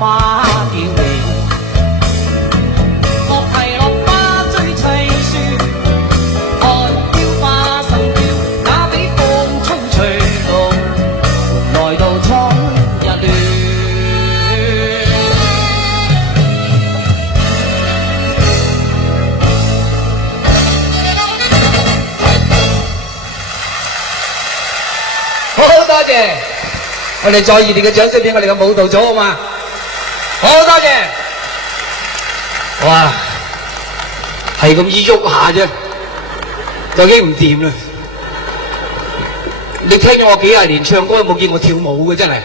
花叫你，樂題落花追砌樹，看雕花生雕，那比風吹隨路，來到蒼日亂。好多謝，我哋再熱烈嘅掌聲俾我哋嘅舞蹈組好嘛？好多謝。哇，係咁易喐下啫，就已經唔掂啦。你聽咗我幾廿年唱歌，有冇見我跳舞嘅真係？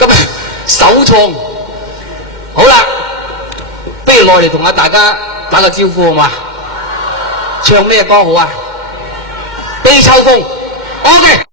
咁首創，好啦，不如落嚟同大家打個招呼好嘛？唱咩歌好啊？悲秋風。OK。